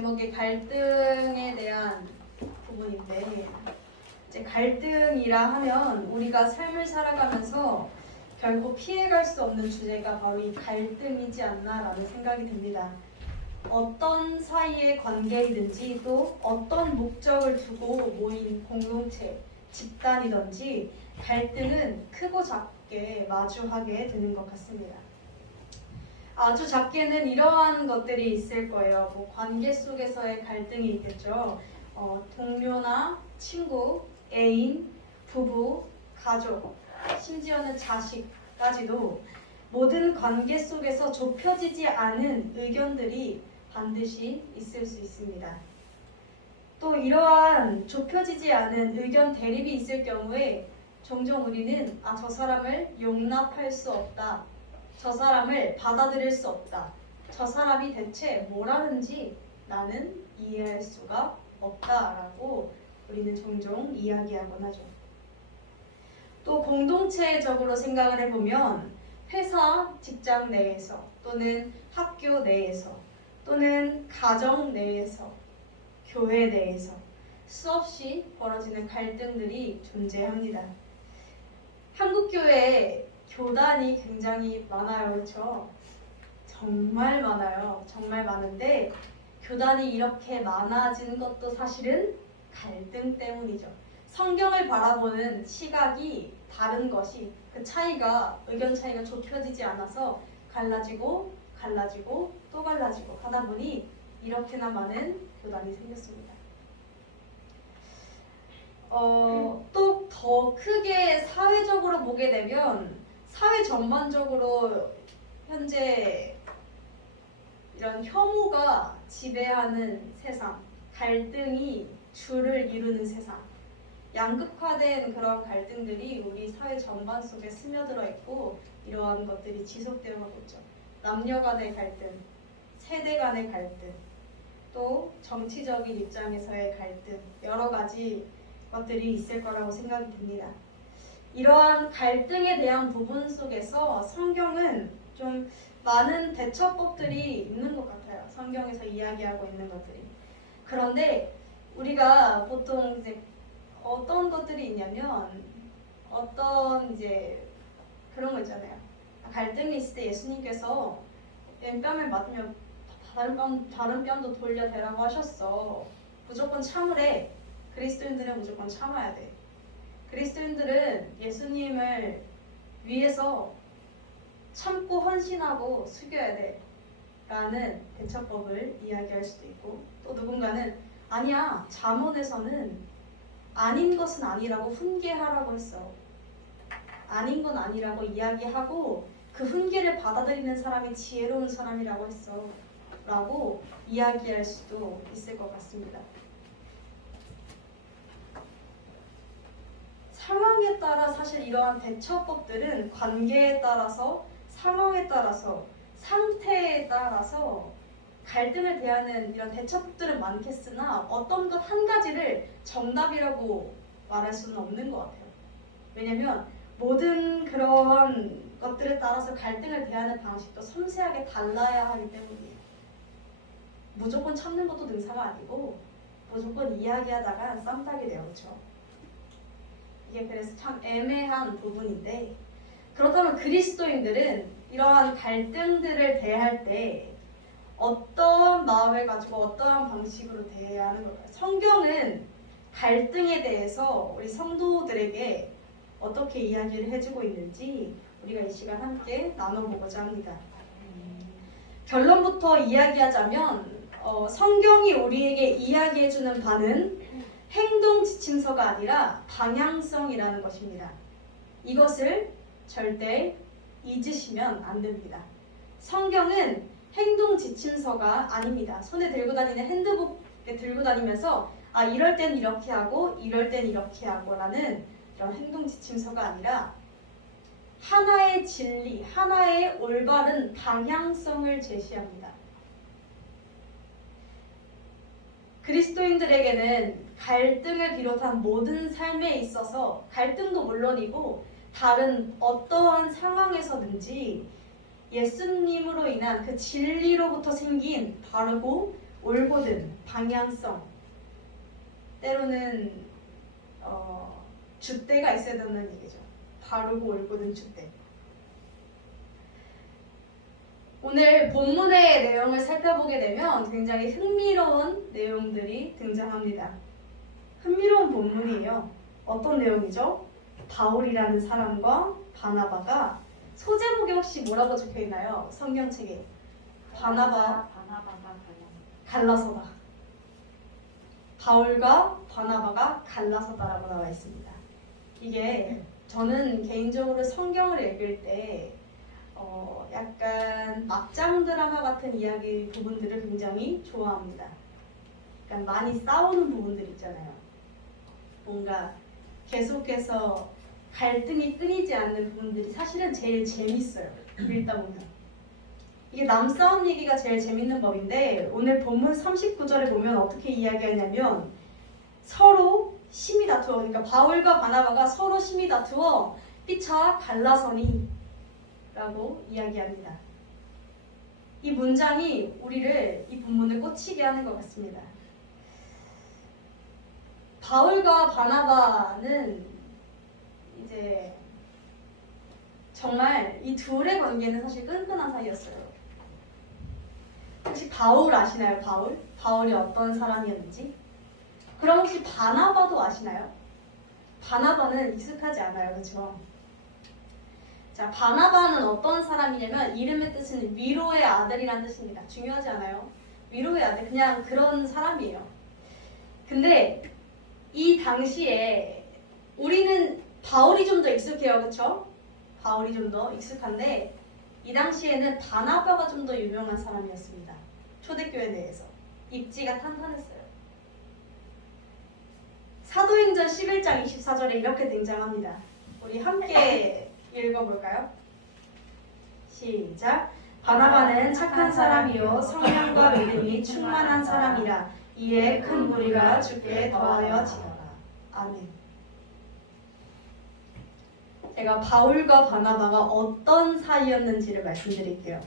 제목이 갈등에 대한 부분인데, 이제 갈등이라 하면 우리가 삶을 살아가면서 결코 피해갈 수 없는 주제가 바로 이 갈등이지 않나라는 생각이 듭니다. 어떤 사이의 관계이든지 또 어떤 목적을 두고 모인 공동체, 집단이든지 갈등은 크고 작게 마주하게 되는 것 같습니다. 아주 작게는 이러한 것들이 있을 거예요. 관계 속에서의 갈등이 있겠죠. 동료나 친구, 애인, 부부, 가족, 심지어는 자식까지도 모든 관계 속에서 좁혀지지 않은 의견들이 반드시 있을 수 있습니다. 또 이러한 좁혀지지 않은 의견 대립이 있을 경우에 종종 우리는 저 사람을 용납할 수 없다. 저 사람을 받아들일 수 없다. 저 사람이 대체 뭐라는지 나는 이해할 수가 없다라고 우리는 종종 이야기하곤 하죠. 또 공동체적으로 생각을 해보면 회사, 직장 내에서 또는 학교 내에서 또는 가정 내에서 교회 내에서 수없이 벌어지는 갈등들이 존재합니다. 한국교회에 교단이 굉장히 많아요. 그렇죠? 정말 많아요. 정말 많은데 교단이 이렇게 많아진 것도 사실은 갈등 때문이죠. 성경을 바라보는 시각이 다른 것이 그 차이가 의견 차이가 좁혀지지 않아서 갈라지고 또 갈라지고 하다 보니 이렇게나 많은 교단이 생겼습니다. 또 더 크게 사회적으로 보게 되면 사회 전반적으로 현재 이런 혐오가 지배하는 세상, 갈등이 주를 이루는 세상, 양극화된 그런 갈등들이 우리 사회 전반 속에 스며들어 있고 이러한 것들이 지속되어 가고 있죠. 남녀 간의 갈등, 세대 간의 갈등, 또 정치적인 입장에서의 갈등, 여러 가지 것들이 있을 거라고 생각이 듭니다. 이러한 갈등에 대한 부분 속에서 성경은 좀 많은 대처법들이 있는 것 같아요. 성경에서 이야기하고 있는 것들이. 그런데 우리가 보통 이제 어떤 것들이 있냐면 어떤 이제 그런 거 있잖아요. 갈등이 있을 때 예수님께서 왼뺨을 맞으면 다른 뺨도 돌려대라고 하셨어. 무조건 참으래. 그리스도인들은 무조건 참아야 돼. 그리스도인들은 예수님을 위해서 참고 헌신하고 숙여야 돼 라는 대처법을 이야기할 수도 있고, 또 누군가는 아니야, 잠언에서는 아닌 것은 아니라고 훈계하라고 했어. 아닌 건 아니라고 이야기하고 그 훈계를 받아들이는 사람이 지혜로운 사람이라고 했어 라고 이야기할 수도 있을 것 같습니다. 상황에 따라 사실 이러한 대처법들은 관계에 따라서, 상황에 따라서, 상태에 따라서 갈등을 대하는 이런 대처법들은 많겠으나 어떤 것 한 가지를 정답이라고 말할 수는 없는 것 같아요. 왜냐면 모든 그런 것들에 따라서 갈등을 대하는 방식도 섬세하게 달라야 하기 때문이에요. 무조건 참는 것도 능사가 아니고 무조건 이야기하다가 쌈딱이 돼요. 그렇죠? 이게 그래서 참 애매한 부분인데, 그렇다면 그리스도인들은 이러한 갈등들을 대할 때 어떤 마음을 가지고 어떠한 방식으로 대해야 하는 걸까요? 성경은 갈등에 대해서 우리 성도들에게 어떻게 이야기를 해주고 있는지 우리가 이 시간 함께 나눠보고자 합니다. 결론부터 이야기하자면 성경이 우리에게 이야기해주는 바는 행동 지침서가 아니라 방향성이라는 것입니다. 이것을 절대 잊으시면 안 됩니다. 성경은 행동 지침서가 아닙니다. 손에 들고 다니는 핸드북에 들고 다니면서 이럴 땐 이렇게 하고 이럴 땐 이렇게 하고 라는 이런 행동 지침서가 아니라 하나의 진리, 하나의 올바른 방향성을 제시합니다. 그리스도인들에게는 갈등을 비롯한 모든 삶에 있어서 갈등도 물론이고 다른 어떠한 상황에서든지 예수님으로 인한 그 진리로부터 생긴 바르고 올곧은 방향성, 때로는 줏대가 있어야 된다는 얘기죠. 바르고 올곧은 줏대. 오늘 본문의 내용을 살펴보게 되면 굉장히 흥미로운 내용들이 등장합니다. 흥미로운 본문이에요. 어떤 내용이죠? 바울이라는 사람과 바나바가, 소제목에 혹시 뭐라고 적혀있나요? 성경책에. 바나바가 갈라서다. 바울과 바나바가 갈라서다라고 나와 있습니다. 이게 저는 개인적으로 성경을 읽을 때 약간 막장 드라마 같은 이야기 부분들을 굉장히 좋아합니다. 그러니까 많이 싸우는 부분들 있잖아요. 뭔가 계속해서 갈등이 끊이지 않는 부분들이 사실은 제일 재밌어요. 읽다 보면. 이게 남싸움 얘기가 제일 재밌는 법인데, 오늘 본문 39절에 보면 어떻게 이야기하냐면 서로 심히 다투어, 그러니까 바울과 바나바가 서로 심히 다투어 피차 갈라서니 라고 이야기합니다. 이 문장이 우리를 이 본문을 꽂히게 하는 것 같습니다. 바울과 바나바는 이제 정말 이 둘의 관계는 사실 끈끈한 사이였어요. 혹시 바울 아시나요? 바울이 어떤 사람이었는지? 그럼 혹시 바나바도 아시나요? 바나바는 익숙하지 않아요. 그렇죠? 자, 바나바는 어떤 사람이냐면 이름의 뜻은 위로의 아들이라는 뜻입니다. 중요하지 않아요? 위로의 아들, 그냥 그런 사람이에요. 근데 이 당시에 우리는 바울이 좀 더 익숙해요. 그렇죠? 바울이 좀 더 익숙한데 이 당시에는 바나바가 좀 더 유명한 사람이었습니다. 초대교회 내에서. 입지가 탄탄했어요. 사도행전 11장 24절에 이렇게 등장합니다. 우리 함께 읽어볼까요? 시작. 바나바는 착한 사람이요 성령과 믿음이 충만한 사람이라. 이에 큰 무리가 주께 더하여 지더라. 아멘. 제가 바울과 바나바가 어떤 사이였는지를 말씀드릴게요.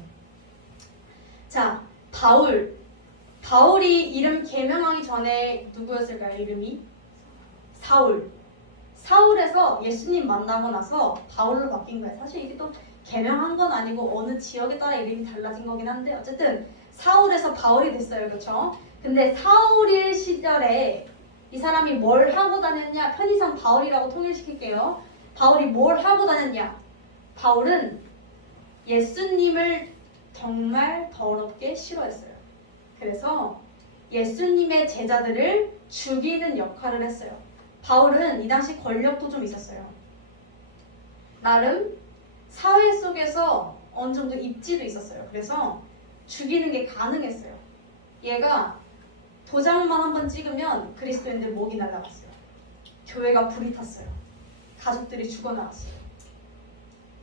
자, 바울이 이름 개명하기 전에 누구였을까요? 이름이? 사울에서 예수님 만나고 나서 바울로 바뀐 거예요. 사실 이게 또 개명한 건 아니고 어느 지역에 따라 이름이 달라진 거긴 한데 어쨌든 사울에서 바울이 됐어요. 그렇죠? 근데 사울일 시절에 이 사람이 뭘 하고 다녔냐? 편의상 바울이라고 통일시킬게요. 바울이 뭘 하고 다녔냐? 바울은 예수님을 정말 더럽게 싫어했어요. 그래서 예수님의 제자들을 죽이는 역할을 했어요. 바울은 이 당시 권력도 좀 있었어요. 나름 사회 속에서 어느 정도 입지도 있었어요. 그래서 죽이는 게 가능했어요. 얘가 도장만 한번 찍으면 그리스도인들 목이 날라갔어요. 교회가 불이 탔어요. 가족들이 죽어나갔어요.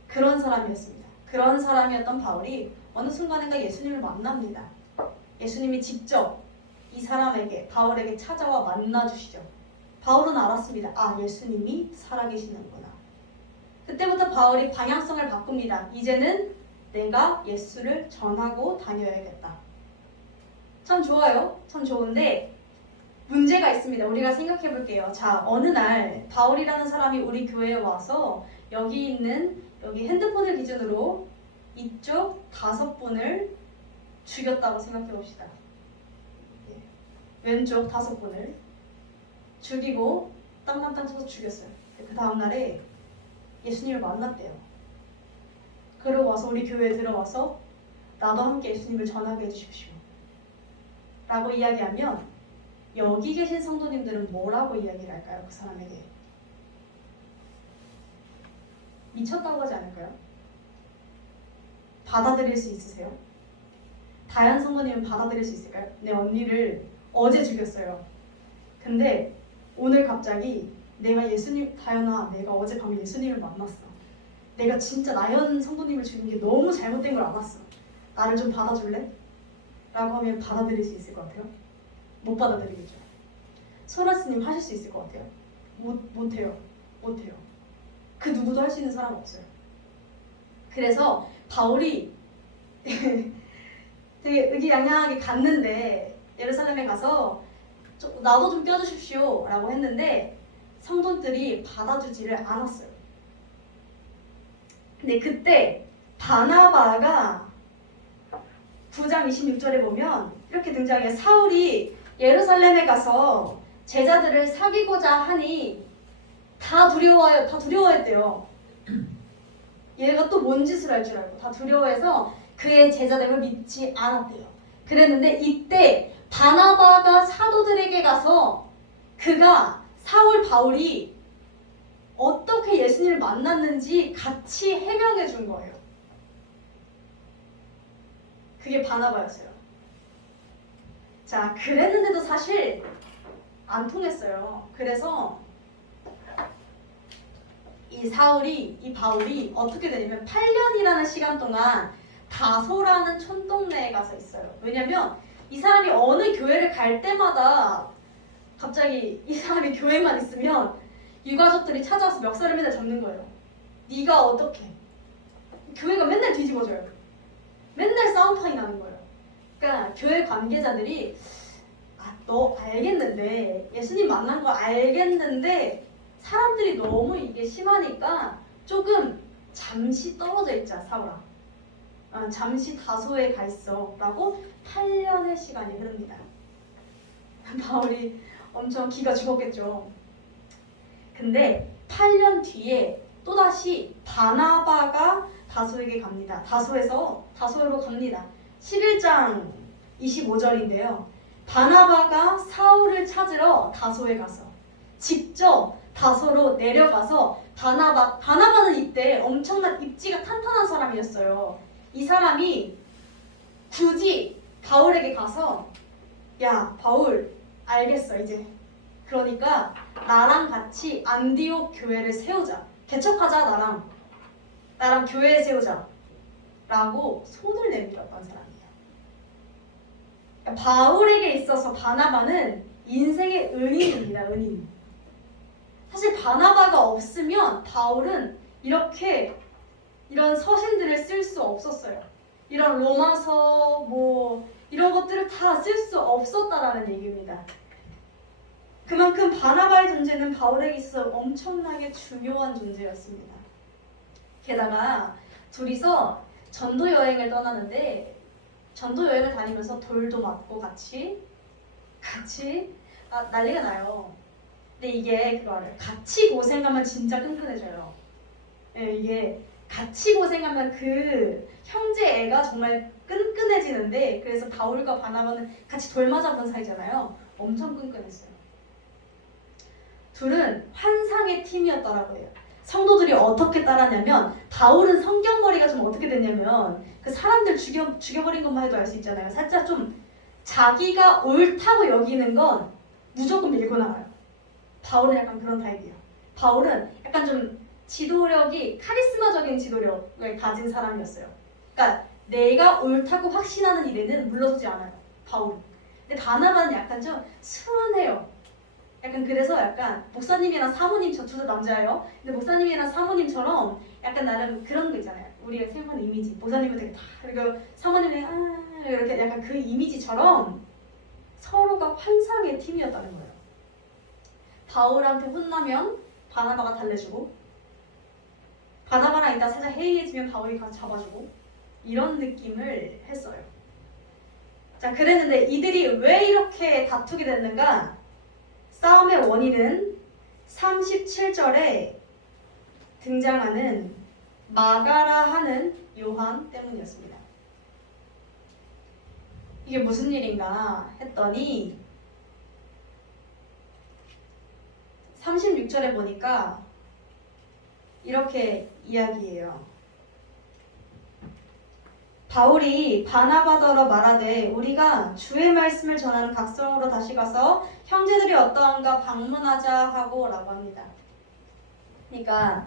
그런 사람이었습니다. 그런 사람이었던 바울이 어느 순간인가 예수님을 만납니다. 예수님이 직접 이 사람에게, 바울에게 찾아와 만나주시죠. 바울은 알았습니다. 아, 예수님이 살아계시는구나. 그때부터 바울이 방향성을 바꿉니다. 이제는 내가 예수를 전하고 다녀야겠다. 참 좋아요. 참 좋은데 문제가 있습니다. 우리가 생각해 볼게요. 자, 어느 날 바울이라는 사람이 우리 교회에 와서 여기 핸드폰을 기준으로 이쪽 5분을 죽였다고 생각해 봅시다. 왼쪽 5분을 죽이고 땅만땅 쳐서 죽였어요. 그 다음날에 예수님을 만났대요. 그러고 와서 우리 교회에 들어와서 나도 함께 예수님을 전하게 해주십시오 라고 이야기하면 여기 계신 성도님들은 뭐라고 이야기를 할까요? 그 사람에게 미쳤다고 하지 않을까요? 받아들일 수 있으세요? 다현 성도님은 받아들일 수 있을까요? 내 언니를 어제 죽였어요. 근데 오늘 갑자기 다현아, 내가 어젯밤에 예수님을 만났어. 내가 진짜 나연 성도님을 죽인 게 너무 잘못된 걸 알았어. 나를 좀 받아줄래? 라고 하면 받아들일 수 있을 것 같아요? 못 받아들이겠죠. 소라스님 하실 수 있을 것 같아요? 못해요. 그 누구도 할 수 있는 사람 없어요. 그래서 바울이 되게 의기양양하게 갔는데 예루살렘에 가서 나도 좀 껴주십시오 라고 했는데 성도들이 받아주지를 않았어요. 근데 그때 바나바가 9장 26절에 보면 이렇게 등장해요. 사울이 예루살렘에 가서 제자들을 사귀고자 하니 다 두려워했대요. 얘가 또 뭔 짓을 할 줄 알고 다 두려워해서 그의 제자됨을 믿지 않았대요. 그랬는데 이때 바나바가 사도들에게 가서 그가 사울 바울이 어떻게 예수님을 만났는지 같이 해명해 준 거예요. 그게 바나바였어요. 자, 그랬는데도 사실 안 통했어요. 그래서 이 바울이 어떻게 되냐면 8년이라는 시간 동안 다소라는 촌동네에 가서 있어요. 왜냐면 이 사람이 어느 교회를 갈 때마다 갑자기 이 사람이 교회만 있으면 유가족들이 찾아와서 멱살을 맨날 잡는 거예요. 네가 어떻게? 교회가 맨날 뒤집어져요. 맨날 싸움판이 나는 거예요. 그러니까 교회 관계자들이 너 알겠는데 예수님 만난 거 알겠는데 사람들이 너무 이게 심하니까 조금 잠시 떨어져 있자 사울아. 잠시 다소에 가 있어 라고 8년의 시간이 흐릅니다. 바울이 엄청 기가 죽었겠죠. 근데 8년 뒤에 또다시 바나바가 다소에게 갑니다. 다소로 갑니다. 11장 25절인데요. 바나바가 사울을 찾으러 다소에 가서 직접 다소로 내려가서 바나바는 이때 엄청난 입지가 탄탄한 사람이었어요. 이 사람이 굳이 바울에게 가서 야 바울 알겠어 이제 그러니까 나랑 같이 안디옥 교회를 세우자 개척하자 나랑 교회 세우자 라고 손을 내밀었던 사람이에요. 바울에게 있어서 바나바는 인생의 은인입니다. 은인. 사실 바나바가 없으면 바울은 이런 서신들을 쓸 수 없었어요. 이런 로마서 이런 것들을 다 쓸 수 없었다라는 얘기입니다. 그만큼 바나바의 존재는 바울에게 있어서 엄청나게 중요한 존재였습니다. 게다가 둘이서 전도 여행을 떠나는데 전도 여행을 다니면서 돌도 맞고 같이 난리가 나요. 근데 이게 그거 알아요. 같이 고생하면 진짜 끈끈해져요. 네, 이게 같이 고생하면 그 형제 애가 정말 끈끈해지는데 그래서 바울과 바나바는 같이 돌 맞았던 사이잖아요. 엄청 끈끈했어요. 둘은 환상의 팀이었더라고 해요. 성도들이 어떻게 따랐냐면 바울은 성경머리가 좀 어떻게 됐냐면 그 사람들 죽여버린 것만 해도 알 수 있잖아요. 살짝 좀 자기가 옳다고 여기는 건 무조건 밀고 나가요. 바울은 약간 그런 타입이에요. 바울은 약간 좀 지도력이 카리스마적인 지도력을 가진 사람이었어요. 그러니까 내가 옳다고 확신하는 일에는 물러서지 않아요. 바울은. 근데 바나바는 약간 좀 순해요. 약간 그래서 약간 목사님이랑 사모님 저 둘 다 남자예요. 근데 목사님이랑 사모님처럼 약간 나름 그런 거 있잖아요. 우리가 생각하는 이미지. 목사님은 되게 다 그리고 사모님은 이렇게 약간 그 이미지처럼 서로가 환상의 팀이었다는 거예요. 바울한테 혼나면 바나바가 달래주고 바나바랑 이따 살짝 해이해지면 바울이 가서 잡아주고 이런 느낌을 했어요. 자, 그랬는데 이들이 왜 이렇게 다투게 됐는가? 싸움의 원인은 37절에 등장하는 마가라 하는 요한 때문이었습니다. 이게 무슨 일인가 했더니 36절에 보니까 이렇게 이야기해요. 바울이 바나바더러 말하되 우리가 주의 말씀을 전하는 각성으로 다시 가서 형제들이 어떠한가 방문하자 하고 라고 합니다. 그러니까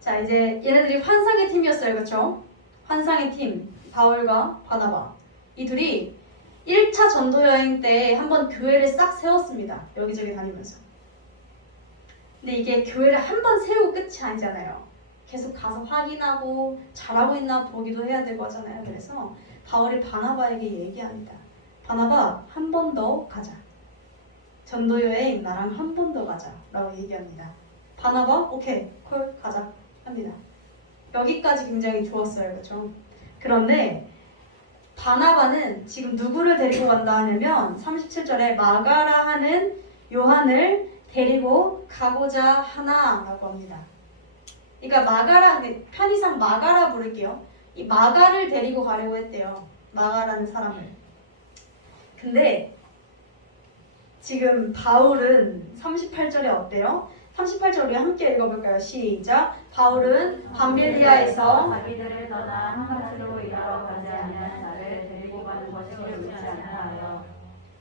자 이제 얘네들이 환상의 팀이었어요. 그렇죠? 환상의 팀 바울과 바나바 이 둘이 1차 전도여행 때 한번 교회를 싹 세웠습니다. 여기저기 다니면서. 근데 이게 교회를 한번 세우고 끝이 아니잖아요. 계속 가서 확인하고 잘하고 있나 보기도 해야 되고 하잖아요. 그래서 바울이 바나바에게 얘기합니다. 바나바 한 번 더 가자. 전도 여행 나랑 한 번 더 가자 라고 얘기합니다. 바나바 오케이 콜 가자 합니다. 여기까지 굉장히 좋았어요. 그렇죠? 그런데 바나바는 지금 누구를 데리고 간다 하냐면 37절에 마가라 하는 요한을 데리고 가고자 하나라고 합니다. 그러니까 마가라, 편의상 마가라 부를게요. 이 마가를 데리고 가려고 했대요. 마가라는 사람을. 근데 지금 바울은 38절에 어때요? 38절 우리 함께 읽어볼까요? 시작. 바울은 밤빌리아에서 자기들을 떠나 한가스로 이르러 가지 아니한 자를 데리고 가는 것이 옳지 않다 하여.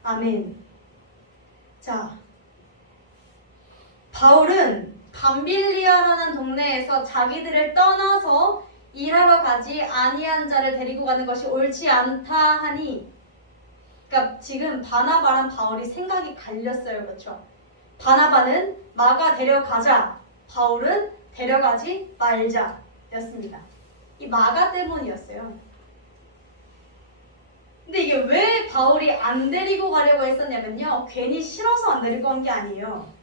아멘. 자, 바울은 밤빌리아라는 동네에서 자기들을 떠나서 일하러 가지 아니한 자를 데리고 가는 것이 옳지 않다 하니, 그러니까 지금 바나바랑 바울이 생각이 갈렸어요. 그렇죠? 바나바는 마가 데려가자, 바울은 데려가지 말자 였습니다. 이 마가 때문이었어요. 근데 이게 왜 바울이 안 데리고 가려고 했었냐면요, 괜히 싫어서 안 데리고 간 게 아니에요.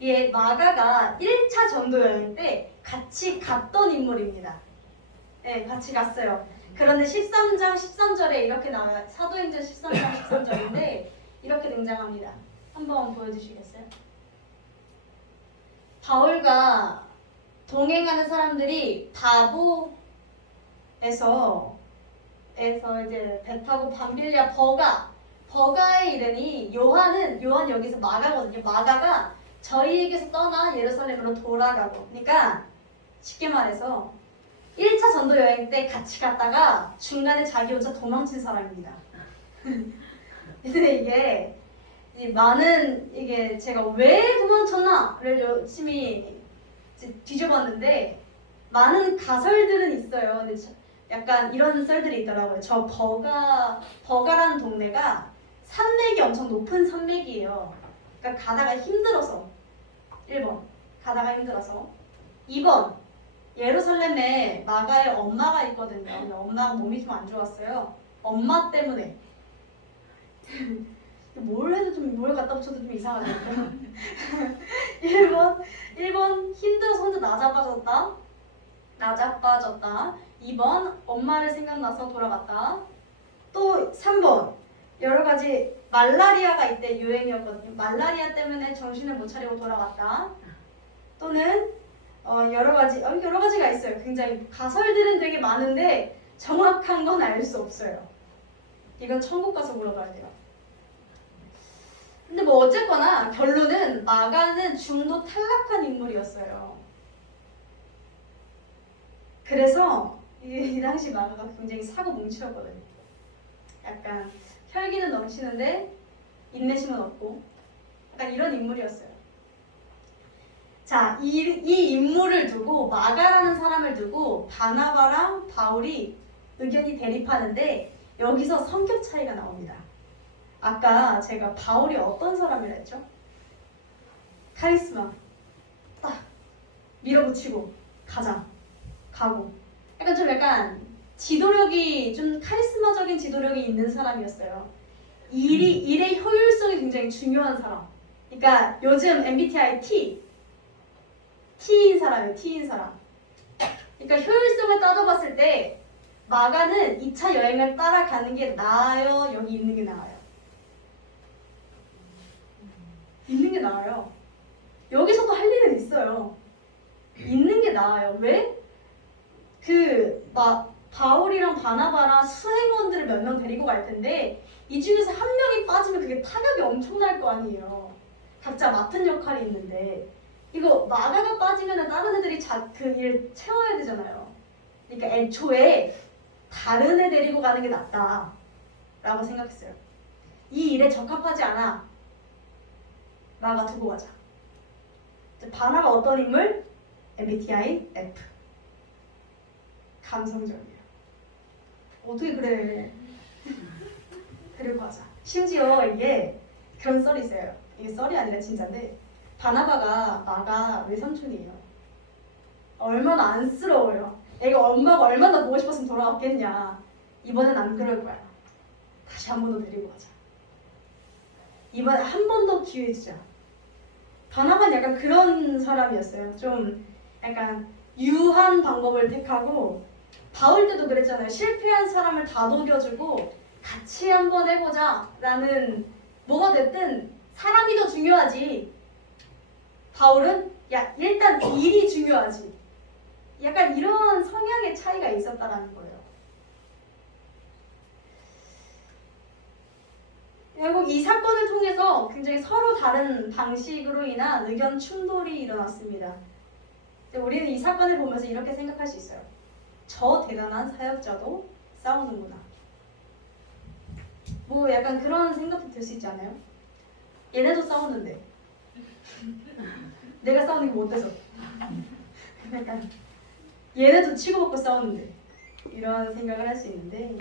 이 마가가 1차 전도 여행 때 같이 갔던 인물입니다. 네, 같이 갔어요. 그런데 13장 13절에 이렇게 나와요. 사도행전 13장 13절인데 이렇게 등장합니다. 한번 보여주시겠어요? 바울과 동행하는 사람들이 바보에서 이제 배 타고 밤빌리아 버가에 이르니 요한 여기서 마가거든요. 마가가 저희에게서 떠나 예루살렘으로 돌아가고, 그러니까 쉽게 말해서 1차 전도 여행 때 같이 갔다가 중간에 자기 혼자 도망친 사람입니다. 근데 이게 제가 왜 도망쳤나를 열심히 뒤져봤는데 많은 가설들은 있어요. 근데 약간 이런 썰들이 있더라고요. 저 버가라는 동네가 산맥이 엄청 높은 산맥이에요. 그러니까 가다가 힘들어서. 1번 가다가 힘들어서. 2번 예루살렘에 마가의 엄마가 있거든요. 근데 엄마가 몸이 좀 안 좋았어요. 엄마 때문에 뭘 해도 뭘 갖다 붙여도 좀 이상하겠죠. 1번 힘들어서 혼자 나자빠졌다. 2번 엄마를 생각나서 돌아갔다. 또 3번 여러 가지 말라리아가 이때 유행이었거든요. 말라리아 때문에 정신을 못 차리고 돌아갔다. 또는 여러 가지가 있어요. 굉장히 가설들은 되게 많은데 정확한 건 알 수 없어요. 이건 천국 가서 물어봐야 돼요. 근데 뭐 어쨌거나 결론은 마가는 중도 탈락한 인물이었어요. 그래서 이 당시 마가가 굉장히 사고 뭉치였거든요. 약간 혈기는 넘치는데 인내심은 없고 약간 이런 인물이었어요. 자, 이 인물을 두고 마가라는 사람을 두고 바나바랑 바울이 의견이 대립하는데 여기서 성격 차이가 나옵니다. 아까 제가 바울이 어떤 사람이라 했죠? 카리스마 딱 밀어붙이고 가고 약간 지도력이 좀 카리스마적인 지도력이 있는 사람이었어요. 일의 효율성이 굉장히 중요한 사람. 그러니까 요즘 MBTI T인 사람이에요. T인 사람. 그러니까 효율성을 따져봤을 때 마가는 2차 여행을 따라가는 게 나아요? 여기 있는 게 나아요? 있는 게 나아요. 여기서도 할 일은 있어요. 있는 게 나아요. 왜? 바울이랑 바나바랑 수행원들을 몇 명 데리고 갈 텐데 이 중에서 한 명이 빠지면 그게 타격이 엄청날 거 아니에요. 각자 맡은 역할이 있는데 이거 마가가 빠지면 다른 애들이 그 일 채워야 되잖아요. 그러니까 애초에 다른 애 데리고 가는 게 낫다 라고 생각했어요. 이 일에 적합하지 않아. 마가 두고 가자. 바나가 어떤 인물? MBTI F. 감성적이에요. 어떻게 그래. 데리고 가자. 심지어 이게 그런 썰이 있어요. 이게 썰이 아니라 진짜인데 바나바가 마가 외삼촌이에요. 얼마나 안쓰러워요. 애가 엄마가 얼마나 보고 싶었으면 돌아왔겠냐. 이번엔 안 그럴 거야. 다시 한 번 더 데리고 가자. 이번에 한 번 더 기회 주자. 바나바는 약간 그런 사람이었어요. 좀 약간 유한 방법을 택하고 바울 때도 그랬잖아요. 실패한 사람을 다독여주고 같이 한번 해보자 라는 뭐가 됐든 사람이 더 중요하지. 바울은 야 일단 일이 중요하지. 약간 이런 성향의 차이가 있었다라는 거예요. 결국 이 사건을 통해서 굉장히 서로 다른 방식으로 인한 의견 충돌이 일어났습니다. 우리는 이 사건을 보면서 이렇게 생각할 수 있어요. 저 대단한 사역자도 싸우는구나. 뭐 약간 그런 생각도 들 수 있지 않아요? 얘네도 싸우는데 내가 싸우는 게 못돼서 약간 얘네도 치고받고 싸우는데 이런 생각을 할 수 있는데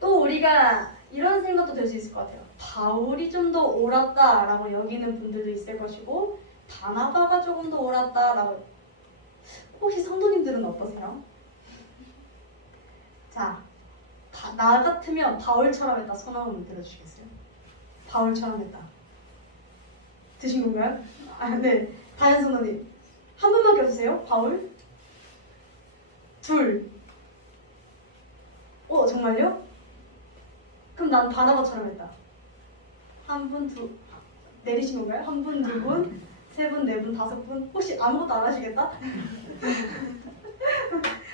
또 우리가 이런 생각도 들 수 있을 것 같아요. 바울이 좀 더 옳았다라고 여기는 분들도 있을 것이고 바나바가 조금 더 옳았다라고. 혹시 성도님들은 어떠세요? 자, 나 같으면 바울처럼 했다. 손 한번 들어주시겠어요? 바울처럼 했다. 드신 건가요? 아, 네. 다현 선생님. 한 분밖에 없으세요? 바울? 둘. 정말요? 그럼 난 바나바처럼 했다. 한 분, 내리신 건가요? 한 분, 두 분, 세 분, 네 분, 다섯 분? 혹시 아무것도 안 하시겠다?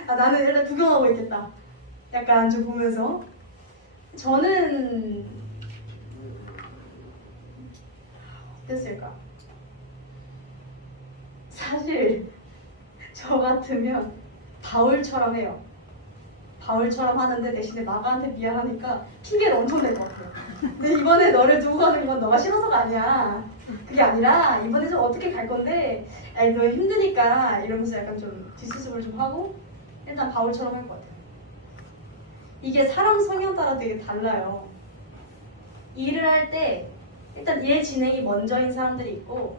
나는 일단 구경하고 있겠다. 약간 좀 보면서. 저는 어땠을까? 사실 저 같으면 바울처럼 해요. 바울처럼 하는데 대신에 마가한테 미안하니까 핑계를 엄청 낼 것 같아요. 근데 이번에 너를 두고 가는 건 너가 싫어서가 아니야. 그게 아니라 이번에 좀 어떻게 갈 건데 아니 너 힘드니까 이러면서 약간 좀 뒷수습을 좀 하고 일단 바울처럼 할 것 같아요. 이게 사람 성향 따라 되게 달라요. 일을 할 때 일단 일 진행이 먼저인 사람들이 있고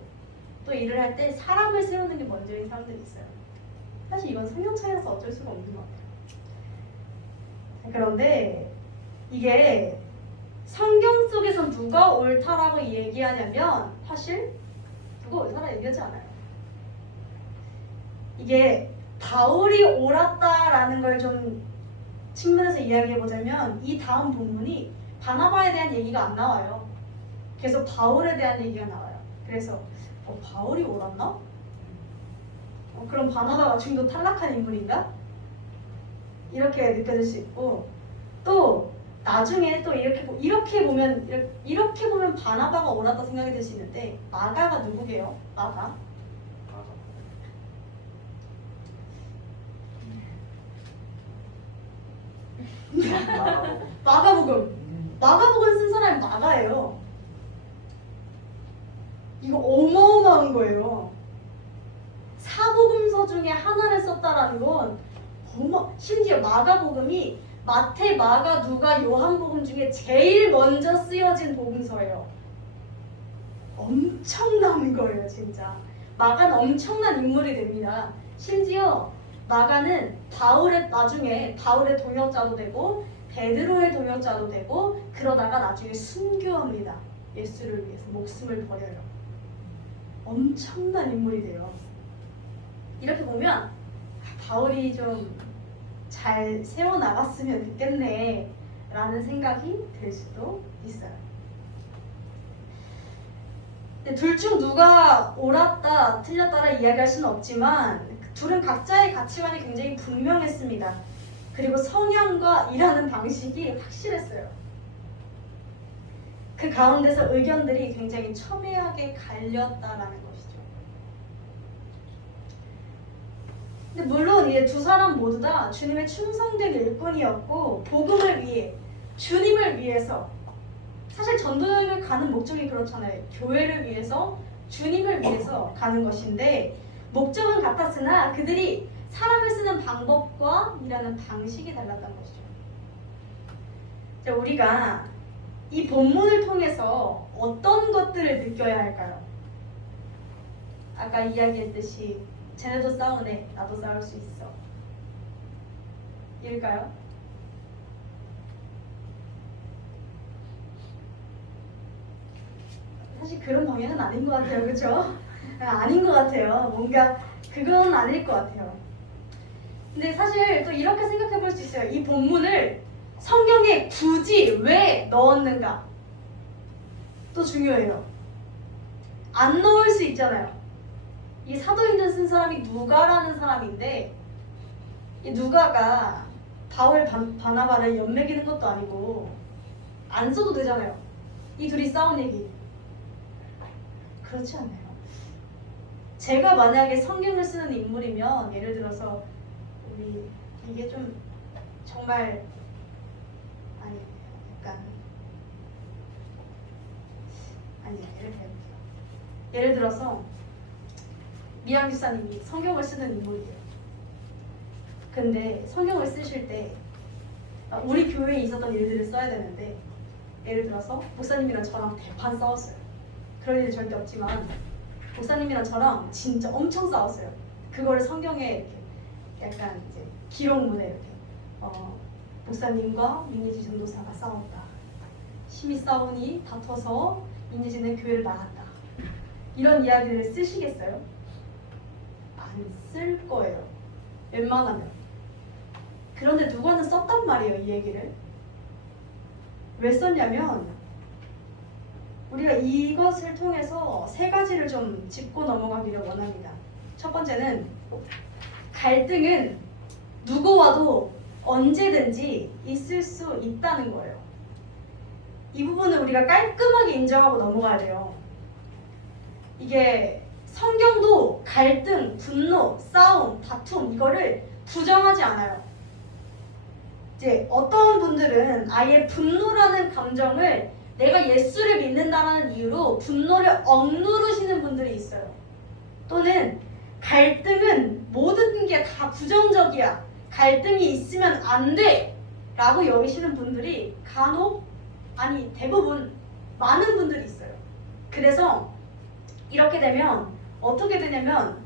또 일을 할 때 사람을 세우는 게 먼저인 사람들이 있어요. 사실 이건 성향 차이라서 어쩔 수가 없는 것 같아요. 그런데 이게 성경 속에서 누가 옳다라고 얘기하냐면 사실 누가 옳다라고 얘기하지 않아요. 이게 바울이 옳았다라는 걸 좀 측면에서 이야기해보자면 이 다음 본문이 바나바에 대한 얘기가 안 나와요. 계속 바울에 대한 얘기가 나와요. 그래서 바울이 옳았나? 그럼 바나바가 좀 더 탈락한 인물인가? 이렇게 느껴질 수 있고 또 나중에 또 이렇게 보면 바나바가 옳았다 생각이 들 수 있는데 마가가 누구게요? 마가? 마가복음 쓴 사람이 마가예요. 이거 어마어마한 거예요. 사복음서 중에 하나를 썼다라는 건 심지어 마가복음이 마태, 마가, 누가, 요한복음 중에 제일 먼저 쓰여진 복음서예요. 엄청난 거예요, 진짜. 마가는 엄청난 인물이 됩니다. 심지어 마가는 나중에 바울의 동역자도 되고 베드로의 동역자도 되고 그러다가 나중에 순교합니다. 예수를 위해서 목숨을 버려요. 엄청난 인물이 돼요. 이렇게 보면 바울이 좀 잘 세워나갔으면 좋겠네 라는 생각이 들 수도 있어요. 둘 중 누가 옳았다 틀렸다라 이야기할 수는 없지만 둘은 각자의 가치관이 굉장히 분명했습니다. 그리고 성향과 일하는 방식이 확실했어요. 그 가운데서 의견들이 굉장히 첨예하게 갈렸다라는 것이죠. 근데 물론 이 두 사람 모두 다 주님의 충성된 일꾼이었고 복음을 위해 주님을 위해서 사실 전도여행을 가는 목적이 그렇잖아요. 교회를 위해서 주님을 위해서 가는 것인데 목적은 같았으나 그들이 사람을 쓰는 방법과 일하는 방식이 달랐던 것이죠. 자, 우리가 이 본문을 통해서 어떤 것들을 느껴야 할까요? 아까 이야기했듯이 쟤네도 싸우네, 나도 싸울 수 있어. 일까요? 사실 그런 방향은 아닌 것 같아요. 그렇죠? 아닌 것 같아요. 뭔가 그건 아닐 것 같아요. 근데 사실 또 이렇게 생각해 볼 수 있어요. 이 본문을 성경에 굳이 왜 넣었는가? 또 중요해요. 안 넣을 수 있잖아요. 이 사도행전 쓴 사람이 누가라는 사람인데 이 누가가 바울 바나바를 연맥이는 것도 아니고 안 써도 되잖아요. 이 둘이 싸운 얘기. 그렇지 않나요? 제가 만약에 성경을 쓰는 인물이면 예를 들어서 우리 이게 좀 정말 아니 약간 아니 예를 들어서 미양 집사님이 성경을 쓰는 인물이에요. 근데 성경을 쓰실 때 우리 교회에 있었던 일들을 써야 되는데 예를 들어서 목사님이랑 저랑 대판 싸웠어요. 그럴 일 절대 없지만 목사님이랑 저랑 진짜 엄청 싸웠어요. 그거를 성경에 이렇게 약간 이제 기록문에 이렇게 목사님과 민예지 전도사가 싸웠다. 심히 싸우니 다퉈서 민예지는 교회를 나갔다. 이런 이야기를 쓰시겠어요? 안 쓸 거예요. 웬만하면. 그런데 누가는 썼단 말이에요, 이 얘기를. 왜 썼냐면 우리가 이것을 통해서 세 가지를 좀 짚고 넘어가기를 원합니다. 첫 번째는 갈등은 누구와도 언제든지 있을 수 있다는 거예요. 이 부분은 우리가 깔끔하게 인정하고 넘어가야 돼요. 이게 성경도 갈등, 분노, 싸움, 다툼 이거를 부정하지 않아요. 이제 어떤 분들은 아예 분노라는 감정을 내가 예수를 믿는다는 이유로 분노를 억누르시는 분들이 있어요. 또는 갈등은 모든 게 다 부정적이야. 갈등이 있으면 안 돼! 라고 여기시는 분들이 간혹, 아니 대부분 많은 분들이 있어요. 그래서 이렇게 되면 어떻게 되냐면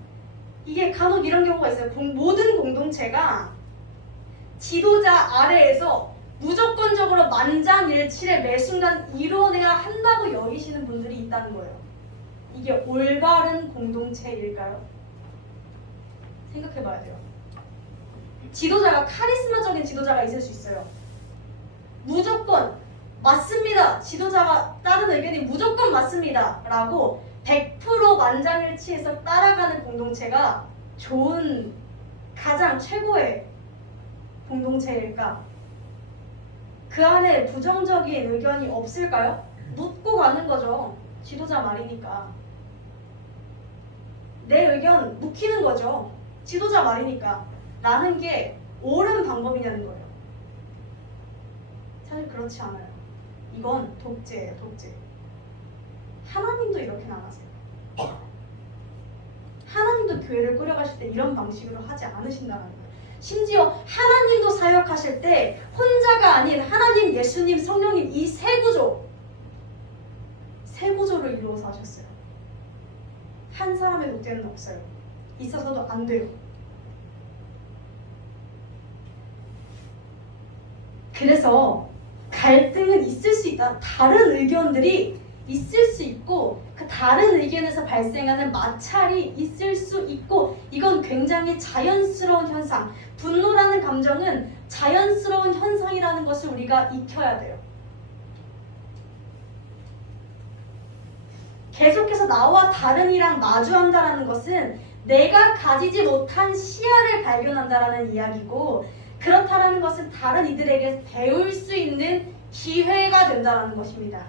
이게 간혹 이런 경우가 있어요. 모든 공동체가 지도자 아래에서 무조건적으로 만장일치를 매 순간 이뤄내야 한다고 여기시는 분들이 있다는 거예요. 이게 올바른 공동체일까요? 생각해봐야 돼요. 지도자가 카리스마적인 지도자가 있을 수 있어요. 무조건 맞습니다. 지도자가 다른 의견이 무조건 맞습니다. 라고 100% 만장일치해서 따라가는 공동체가 좋은 가장 최고의 공동체일까? 그 안에 부정적인 의견이 없을까요? 묻고 가는 거죠. 지도자 말이니까. 내 의견 묵히는 거죠. 지도자 말이니까. 라는 게 옳은 방법이냐는 거예요. 사실 그렇지 않아요. 이건 독재예요, 독재. 하나님도 이렇게는 안 하세요. 하나님도 교회를 꾸려가실 때 이런 방식으로 하지 않으신다는 거예요. 심지어 하나님도 사역하실 때 혼자가 아닌 하나님, 예수님, 성령님 이 세 구조를 이루어서 하셨어요. 한 사람의 독재는 없어요. 있어서도 안 돼요. 그래서 갈등은 있을 수 있다. 다른 의견들이 있을 수 있고 그 다른 의견에서 발생하는 마찰이 있을 수 있고 이건 굉장히 자연스러운 현상. 분노라는 감정은 자연스러운 현상이라는 것을 우리가 익혀야 돼요. 계속해서 나와 다른 이랑 마주한다는 것은 내가 가지지 못한 시야를 발견한다는 이야기고 그렇다는 것은 다른 이들에게 배울 수 있는 기회가 된다는 것입니다.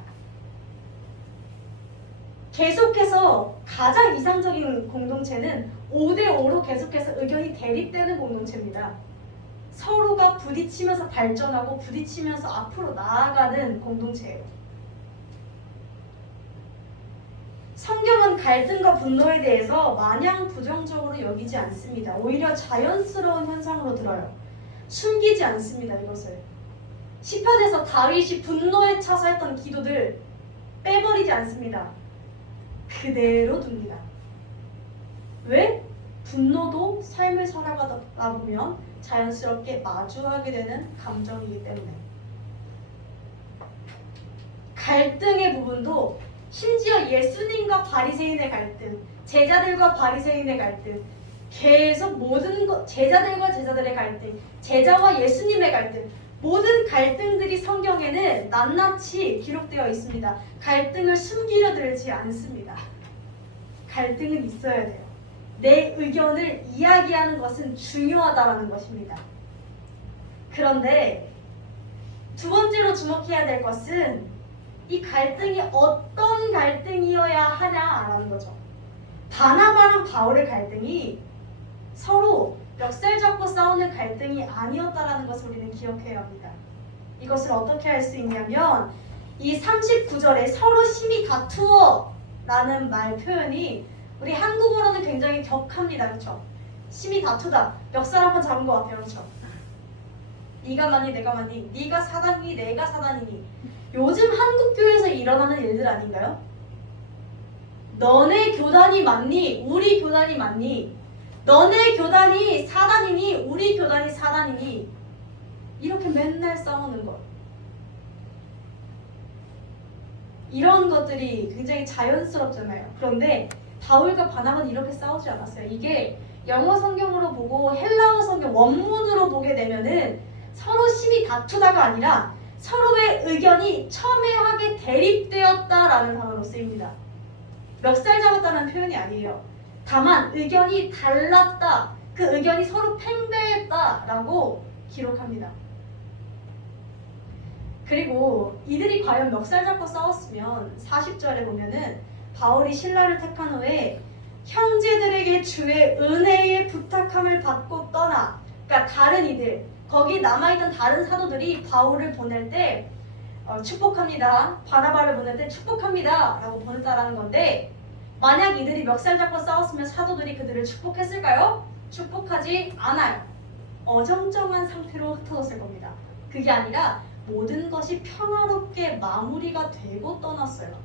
계속해서 가장 이상적인 공동체는 5대5로 계속해서 의견이 대립되는 공동체입니다. 서로가 부딪히면서 발전하고 부딪히면서 앞으로 나아가는 공동체예요. 성경은 갈등과 분노에 대해서 마냥 부정적으로 여기지 않습니다. 오히려 자연스러운 현상으로 들어요. 숨기지 않습니다. 이것을. 시편에서 다윗이 분노에 차서 했던 기도들 빼버리지 않습니다. 그대로 둡니다. 왜? 분노도 삶을 살아가다 보면 자연스럽게 마주하게 되는 감정이기 때문에. 갈등의 부분도 심지어 예수님과 바리새인의 갈등, 제자들과 바리새인의 갈등, 계속 모든 제자들과 제자들의 갈등, 제자와 예수님의 갈등, 모든 갈등들이 성경에는 낱낱이 기록되어 있습니다. 갈등을 숨기려 들지 않습니다. 갈등은 있어야 돼요. 내 의견을 이야기하는 것은 중요하다라는 것입니다. 그런데 두 번째로 주목해야 될 것은 이 갈등이 어떤 갈등이어야 하냐라는 거죠. 바나바랑 바울의 갈등이 서로 멱살 잡고 싸우는 갈등이 아니었다라는 것을 우리는 기억해야 합니다. 이것을 어떻게 할 수 있냐면 이 39절에 서로 심히 다투어 라는 말 표현이 우리 한국어로는 굉장히 격합니다. 그렇죠? 심히 다투다. 멱살 한번 잡은 것 같아요. 그렇죠? 네가 맞니 내가 맞니 네가 사단이니 내가 사단이니 요즘 한국교회에서 일어나는 일들 아닌가요? 너네 교단이 맞니 우리 교단이 맞니 너네 교단이 사단이니 우리 교단이 사단이니 이렇게 맨날 싸우는 것. 이런 것들이 굉장히 자연스럽잖아요. 그런데 바울과 바나바는 이렇게 싸우지 않았어요. 이게 영어 성경으로 보고 헬라어 성경 원문으로 보게 되면은 서로 심히 다투다가 아니라 서로의 의견이 첨예하게 대립되었다라는 단어로 쓰입니다. 멱살 잡았다는 표현이 아니에요. 다만 의견이 달랐다. 그 의견이 서로 팽배했다라고 기록합니다. 그리고 이들이 과연 멱살 잡고 싸웠으면 40절에 보면은 바울이 신라를 택한 후에 형제들에게 주의 은혜의 부탁함을 받고 떠나, 그러니까 다른 이들, 거기 남아있던 다른 사도들이 바울을 보낼 때 축복합니다. 바나바를 보낼 때 축복합니다 라고 보냈다라는 건데, 만약 이들이 멱살 잡고 싸웠으면 사도들이 그들을 축복했을까요? 축복하지 않아요. 어정쩡한 상태로 흩어졌을 겁니다. 그게 아니라 모든 것이 평화롭게 마무리가 되고 떠났어요.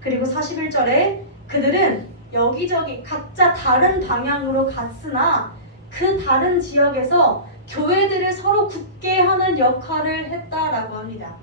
그리고 41절에 그들은 여기저기 각자 다른 방향으로 갔으나 그 다른 지역에서 교회들을 서로 굳게 하는 역할을 했다라고 합니다.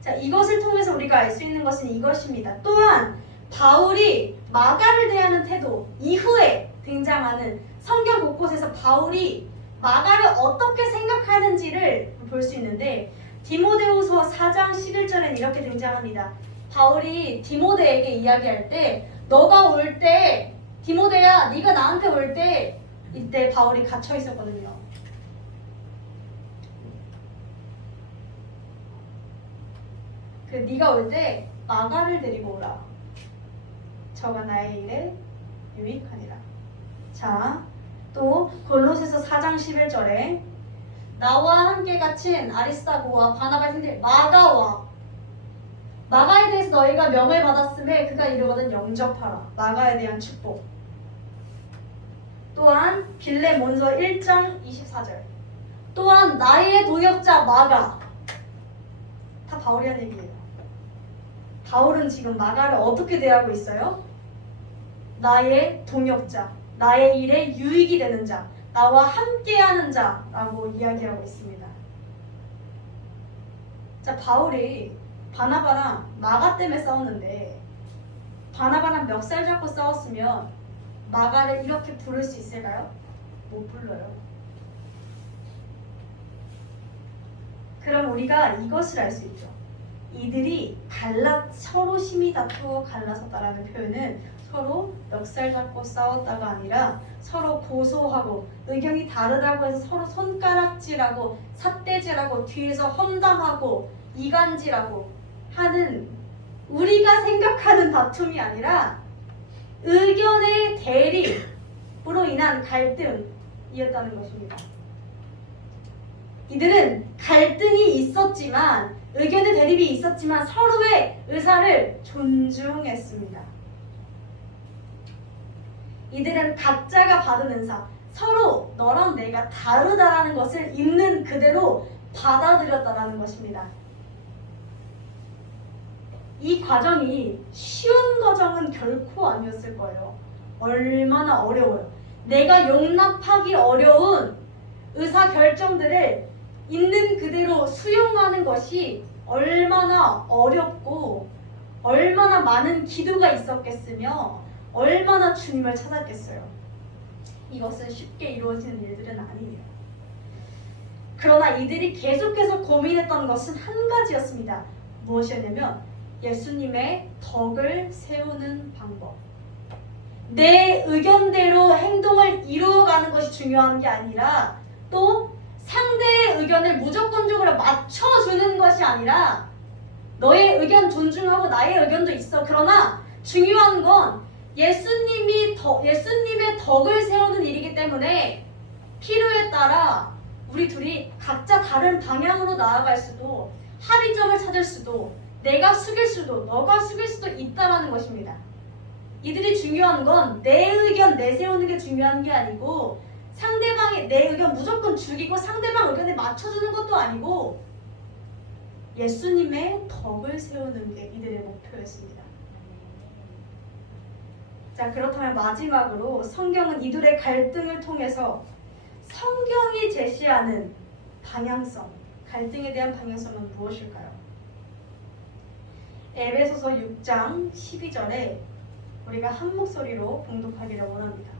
자, 이것을 통해서 우리가 알 수 있는 것은 이것입니다. 또한 바울이 마가를 대하는 태도 이후에 등장하는 성경 곳곳에서 바울이 마가를 어떻게 생각하는지를 볼 수 있는데, 디모데후서 4장 11절에는 이렇게 등장합니다. 바울이 디모데에게 이야기할 때 너가 올 때 디모데야 네가 나한테 올 때 이때 바울이 갇혀 있었거든요. 그 네가 올 때 마가를 데리고 오라. 저가 나의 일에 유익하니라. 자, 또 골로새서 4장 11절에 나와 함께 갇힌 아리스타고와 바나바의 형제 마가와 마가에 대해서 너희가 명을 받았음에 그가 이르거든 영접하라. 마가에 대한 축복. 또한 빌레몬서 1장 24절. 또한 나의 동역자 마가. 다 바울이 한 얘기예요. 바울은 지금 마가를 어떻게 대하고 있어요? 나의 동역자, 나의 일에 유익이 되는 자, 나와 함께하는 자라고 이야기하고 있습니다. 자, 바울이 바나바랑 마가 때문에 싸웠는데 바나바랑 멱살 잡고 싸웠으면 마가를 이렇게 부를 수 있을까요? 못 불러요. 그럼 우리가 이것을 알 수 있죠. 이들이 서로 심히 다투어 갈라섰다라는 표현은 서로 멱살 잡고 싸웠다가 아니라 서로 고소하고 의견이 다르다고 해서 서로 손가락질하고 삿대질하고 뒤에서 험담하고 이간질하고 하는, 우리가 생각하는 다툼이 아니라 의견의 대립으로 인한 갈등이었다는 것입니다. 이들은 갈등이 있었지만, 의견의 대립이 있었지만 서로의 의사를 존중했습니다. 이들은 각자가 받은 은사, 서로 너랑 내가 다르다라는 것을 있는 그대로 받아들였다라는 것입니다. 이 과정이 쉬운 과정은 결코 아니었을 거예요. 얼마나 어려워요. 내가 용납하기 어려운 의사결정들을 있는 그대로 수용하는 것이 얼마나 어렵고 얼마나 많은 기도가 있었겠으며 얼마나 주님을 찾았겠어요. 이것은 쉽게 이루어지는 일들은 아니에요. 그러나 이들이 계속해서 고민했던 것은 한 가지였습니다. 무엇이었냐면 예수님의 덕을 세우는 방법. 내 의견대로 행동을 이루어가는 것이 중요한 게 아니라 또 상대의 의견을 무조건적으로 맞춰주는 것이 아니라 너의 의견 존중하고 나의 의견도 있어. 그러나 중요한 건 예수님의 덕을 세우는 일이기 때문에 필요에 따라 우리 둘이 각자 다른 방향으로 나아갈 수도 합의점을 찾을 수도 내가 숙일 수도 너가 숙일 수도 있다라는 것입니다. 이들이 중요한 건 내 의견 내세우는 게 중요한 게 아니고 상대방의 내 의견 무조건 죽이고 상대방 의견에 맞춰주는 것도 아니고 예수님의 덕을 세우는 게 이들의 목표였습니다. 자, 그렇다면 마지막으로 성경은 이들의 갈등을 통해서 성경이 제시하는 방향성, 갈등에 대한 방향성은 무엇일까요? 에베소서 6장 12절에 우리가 한 목소리로 봉독하기를 원합니다.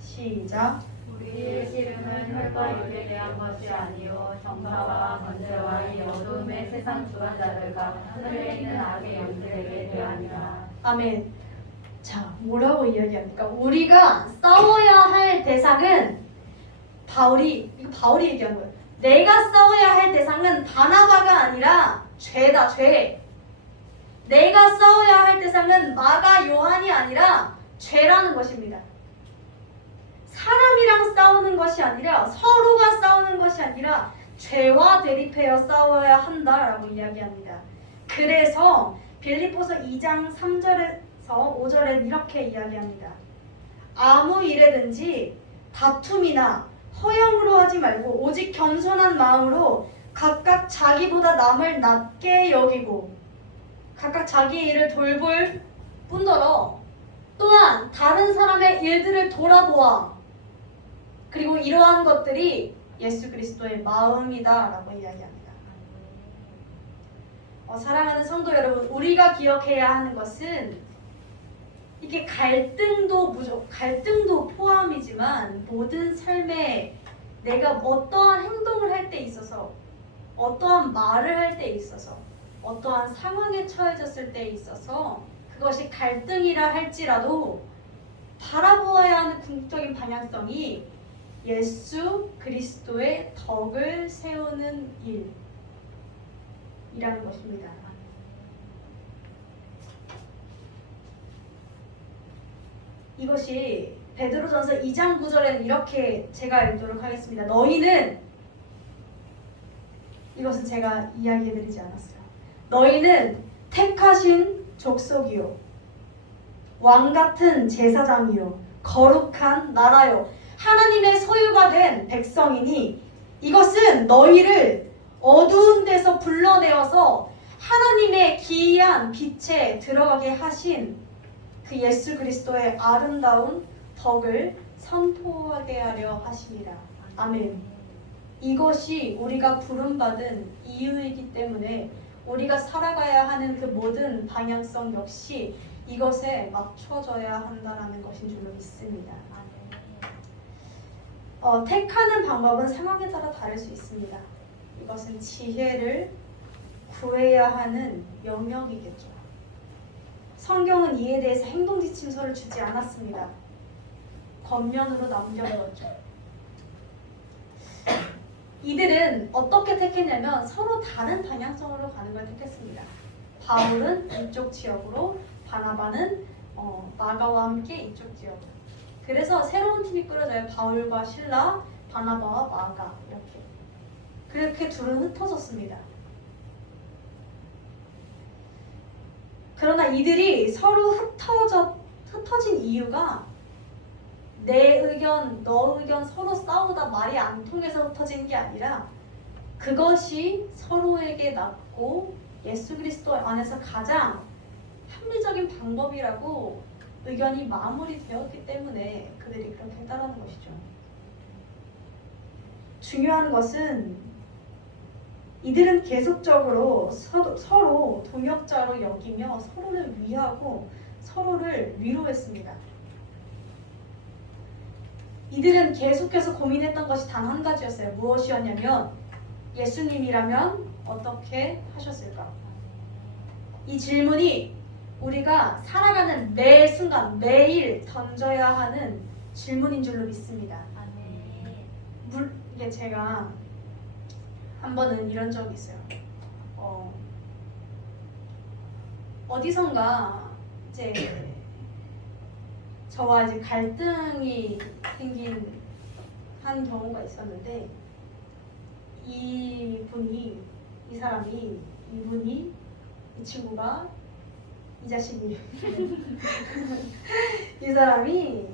시작. 우리의 씨름은 혈과 육에 대한 것이 아니요 정사와 권세와 이 어둠의 세상 주관자들과 하늘에 있는 악의 영들에게 대하니라. 아멘. 자, 뭐라고 이야기합니까? 우리가 싸워야 할 대상은 바울이 얘기한 거예요. 내가 싸워야 할 대상은 바나바가 아니라 죄다, 죄. 내가 싸워야 할 대상은 마가 요한이 아니라 죄라는 것입니다. 사람이랑 싸우는 것이 아니라 서로가 싸우는 것이 아니라 죄와 대립하여 싸워야 한다라고 이야기합니다. 그래서 빌립보서 2장 3절에서 5절에 이렇게 이야기합니다. 아무 일에든지 다툼이나 허영으로 하지 말고 오직 겸손한 마음으로 각각 자기보다 남을 낮게 여기고 각각 자기 일을 돌볼 뿐더러 또한 다른 사람의 일들을 돌아보아 그리고 이러한 것들이 예수 그리스도의 마음이다라고 이야기합니다. 사랑하는 성도 여러분, 우리가 기억해야 하는 것은 이게 갈등도 포함이지만 모든 삶에 내가 어떠한 행동을 할 때 있어서 어떠한 말을 할 때 있어서 어떠한 상황에 처해졌을 때 있어서 그것이 갈등이라 할지라도 바라보아야 하는 궁극적인 방향성이 예수 그리스도의 덕을 세우는 일이라는 것입니다. 이것이 베드로전서 2장 9절에는 이렇게 제가 읽도록 하겠습니다. 너희는 이것은 제가 이야기해드리지 않았어요. 너희는 택하신 족속이요 왕같은 제사장이요 거룩한 나라요 하나님의 소유가 된 백성이니 이것은 너희를 어두운 데서 불러내어서 하나님의 기이한 빛에 들어가게 하신 그 예수 그리스도의 아름다운 덕을 선포하게 하려 하심이라. 아멘. 이것이 우리가 부름받은 이유이기 때문에 우리가 살아가야 하는 그 모든 방향성 역시 이것에 맞춰져야 한다는 것인 줄로 믿습니다. 택하는 방법은 상황에 따라 다를 수 있습니다. 이것은 지혜를 구해야 하는 영역이겠죠. 성경은 이에 대해서 행동 지침서를 주지 않았습니다. 겉면으로 남겨두었죠. 이들은 어떻게 택했냐면 서로 다른 방향성으로 가는 걸 택했습니다. 바울은 이쪽 지역으로, 바나바는 마가와 함께 이쪽 지역으로. 그래서 새로운 팀이 꾸려져요. 바울과 실라, 바나바와 마가 이렇게. 그렇게 둘은 흩어졌습니다. 그러나 이들이 서로 흩어진 이유가 내 의견, 너 의견 서로 싸우다 말이 안 통해서 흩어진 게 아니라 그것이 서로에게 낫고 예수 그리스도 안에서 가장 합리적인 방법이라고 의견이 마무리되었기 때문에 그들이 그렇게 했다는 것이죠. 중요한 것은 이들은 계속적으로 서로 동역자로 여기며 서로를 위하고 서로를 위로했습니다. 이들은 계속해서 고민했던 것이 단 한 가지였어요. 무엇이었냐면 예수님이라면 어떻게 하셨을까? 이 질문이 우리가 살아가는 매 순간 매일 던져야 하는 질문인 줄로 믿습니다. 이게 제가 한 번은 이런 적이 있어요. 어디선가 이제 저와 이제 갈등이 생긴 한 경우가 있었는데 이 친구가 이 자식이 이 사람이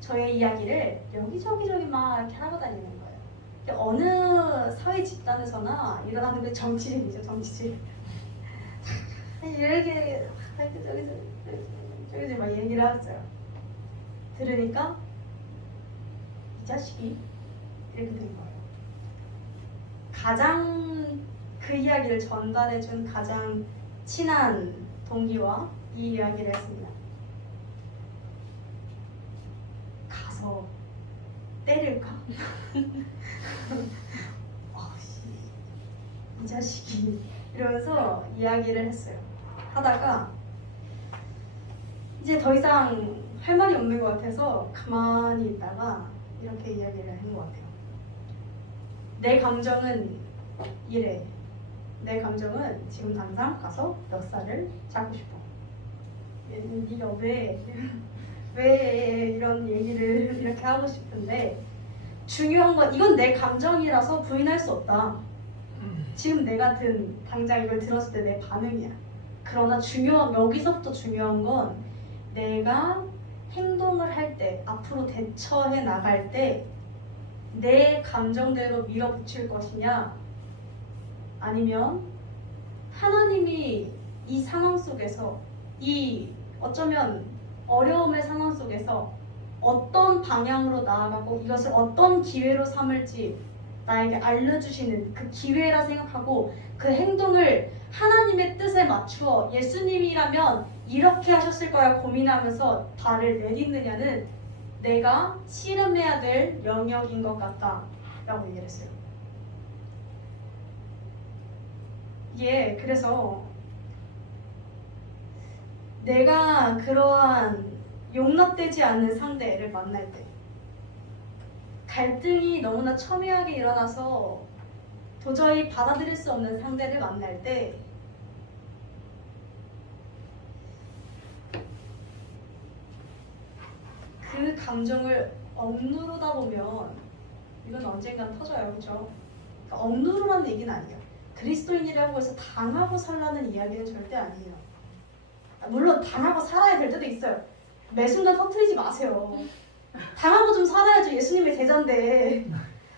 저의 이야기를 여기저기 막 이렇게 하고 다니는 거예요. 어느 사회 집단에서나 일어나는 게 정치질이죠, 정치질. 이렇게 저기서 막 얘기를 하셨어요. 들으니까 이 자식이 이렇게 들은 거예요. 가장 그 이야기를 전달해준 가장 친한 동기와 이 이야기를 했습니다. 가서 때릴까? 이 자식이 이러면서 이야기를 했어요. 하다가 이제 더 이상 할 말이 없는 것 같아서 가만히 있다가 이렇게 이야기를 한 것 같아요. 내 감정은 이래. 내 감정은 지금 당장 가서 멱살을 잡고 싶어. 네가 왜 이런 얘기를 이렇게 하고 싶은데 중요한 건 이건 내 감정이라서 부인할 수 없다. 지금 내가 당장 이걸 들었을 때 내 반응이야. 그러나 여기서부터 중요한 건 내가 행동을 할 때, 앞으로 대처해 나갈 때 내 감정대로 밀어붙일 것이냐, 아니면 하나님이 이 상황 속에서, 이 어쩌면 어려움의 상황 속에서 어떤 방향으로 나아가고 이것을 어떤 기회로 삼을지 나에게 알려주시는 그 기회라 생각하고 그 행동을 하나님의 뜻에 맞추어 예수님이라면 이렇게 하셨을 거야 고민하면서 발을 내딛느냐는 내가 씨름해야 될 영역인 것 같다 라고 얘기를 했어요. 그래서 내가 그러한 용납되지 않는 상대를 만날 때, 갈등이 너무나 첨예하게 일어나서 도저히 받아들일 수 없는 상대를 만날 때 그 감정을 억누르다 보면 이건 언젠간 터져요. 그렇죠? 그러니까 억누르라는 얘기는 아니에요. 그리스도인이라고 해서 당하고 살라는 이야기는 절대 아니에요. 물론 당하고 살아야 될 때도 있어요. 매 순간 터뜨리지 마세요. 당하고 좀 살아야죠. 예수님의 제자인데.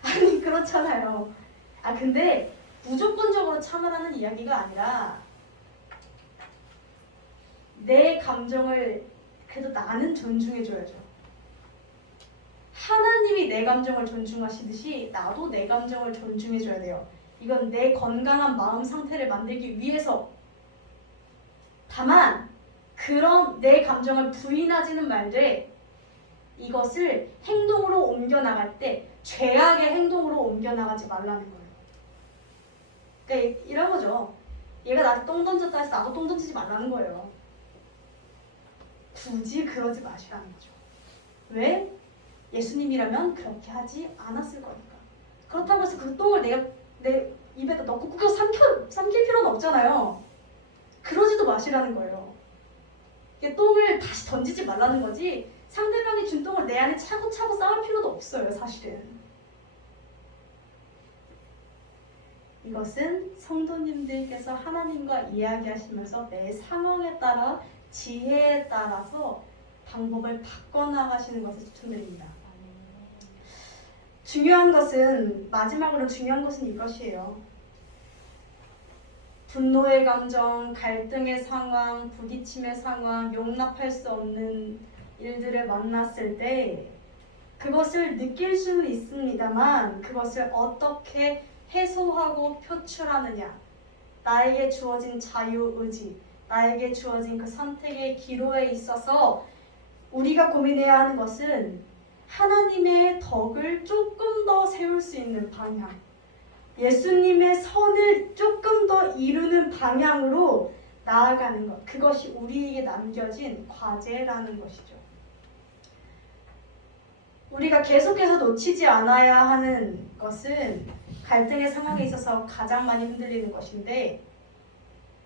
아니 그렇잖아요. 근데 무조건적으로 참으라는 이야기가 아니라 내 감정을 그래도 나는 존중해줘야죠. 하나님이 내 감정을 존중하시듯이 나도 내 감정을 존중해줘야 돼요. 이건 내 건강한 마음 상태를 만들기 위해서. 다만 그런 내 감정을 부인하지는 말되 이것을 행동으로 옮겨나갈 때 죄악의 행동으로 옮겨나가지 말라는 거예요. 그러니까 이런 거죠. 얘가 나한테 똥 던졌다 해서 나도 똥 던지지 말라는 거예요. 굳이 그러지 마시라는 거죠. 왜? 예수님이라면 그렇게 하지 않았을 거니까. 그렇다고 해서 그 똥을 내 입에다 넣고 꾹꾹 삼킬 필요는 없잖아요. 그러지도 마시라는 거예요. 똥을 다시 던지지 말라는 거지 상대방이 준 똥을 내 안에 차고차고 쌓을 필요도 없어요. 사실은. 이것은 성도님들께서 하나님과 이야기하시면서 내 상황에 따라 지혜에 따라서 방법을 바꿔나가시는 것을 추천드립니다. 마지막으로 중요한 것은 이것이에요. 분노의 감정, 갈등의 상황, 부딪힘의 상황, 용납할 수 없는 일들을 만났을 때 그것을 느낄 수는 있습니다만 그것을 어떻게 해소하고 표출하느냐? 나에게 주어진 자유의지, 나에게 주어진 그 선택의 기로에 있어서 우리가 고민해야 하는 것은 하나님의 덕을 조금 더 세울 수 있는 방향, 예수님의 선을 조금 더 이루는 방향으로 나아가는 것, 그것이 우리에게 남겨진 과제라는 것이죠. 우리가 계속해서 놓치지 않아야 하는 것은 갈등의 상황에 있어서 가장 많이 흔들리는 것인데,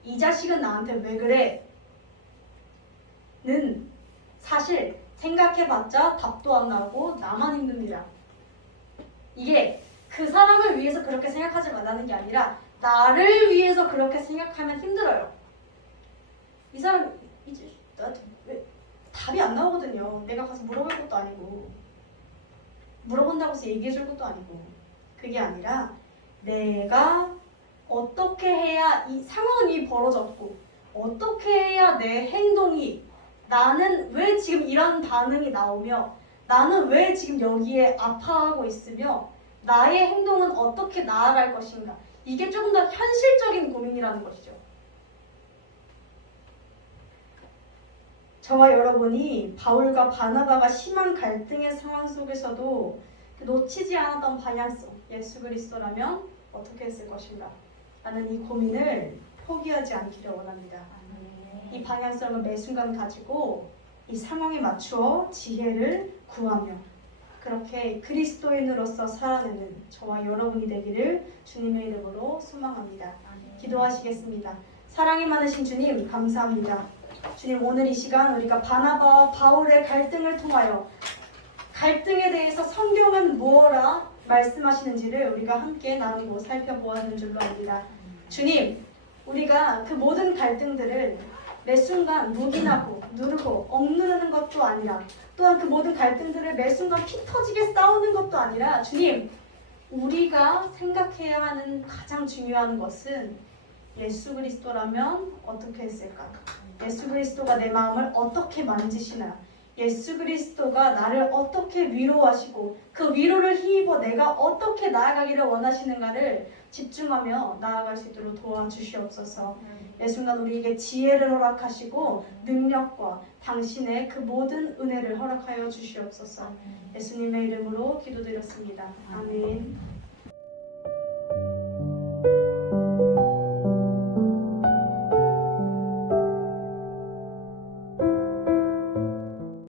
이 자식은 나한테 왜 그래? 는 사실 생각해봤자 답도 안 나오고 나만 힘듭니다. 이게 그 사람을 위해서 그렇게 생각하지 말라는 게 아니라 나를 위해서 그렇게 생각하면 힘들어요. 이 사람 이제 나한테 왜 답이 안 나오거든요. 내가 가서 물어볼 것도 아니고, 물어본다고 해서 얘기해 줄 것도 아니고, 그게 아니라 내가 어떻게 해야 이 상황이 벌어졌고 어떻게 해야 내 행동이, 나는 왜 지금 이런 반응이 나오며 나는 왜 지금 여기에 아파하고 있으며 나의 행동은 어떻게 나아갈 것인가, 이게 조금 더 현실적인 고민이라는 것이죠. 저와 여러분이 바울과 바나바가 심한 갈등의 상황 속에서도 놓치지 않았던 방향성, 예수 그리스도라면 어떻게 했을 것인가 라는 이 고민을 포기하지 않기를 원합니다. 이 방향성을 매 순간 가지고 이 상황에 맞추어 지혜를 구하며 그렇게 그리스도인으로서 살아내는 저와 여러분이 되기를 주님의 이름으로 소망합니다. 기도하시겠습니다. 사랑이 많으신 주님, 감사합니다. 주님, 오늘 이 시간 우리가 바나바와 바울의 갈등을 통하여 갈등에 대해서 성경은 무엇라 말씀하시는지를 우리가 함께 나누고 살펴보았는 줄로 압니다. 주님, 우리가 그 모든 갈등들을 매 순간 묵인하고 누르고 억누르는 것도 아니라, 또한 그 모든 갈등들을 매 순간 피 터지게 싸우는 것도 아니라, 주님, 우리가 생각해야 하는 가장 중요한 것은 예수 그리스도라면 어떻게 했을까? 예수 그리스도가 내 마음을 어떻게 만지시나? 예수 그리스도가 나를 어떻게 위로하시고 그 위로를 힘입어 내가 어떻게 나아가기를 원하시는가를 집중하며 나아갈 수 있도록 도와주시옵소서. 매 순간 우리에게 지혜를 허락하시고 능력과 당신의 그 모든 은혜를 허락하여 주시옵소서. 예수님의 이름으로 기도드렸습니다. 아멘.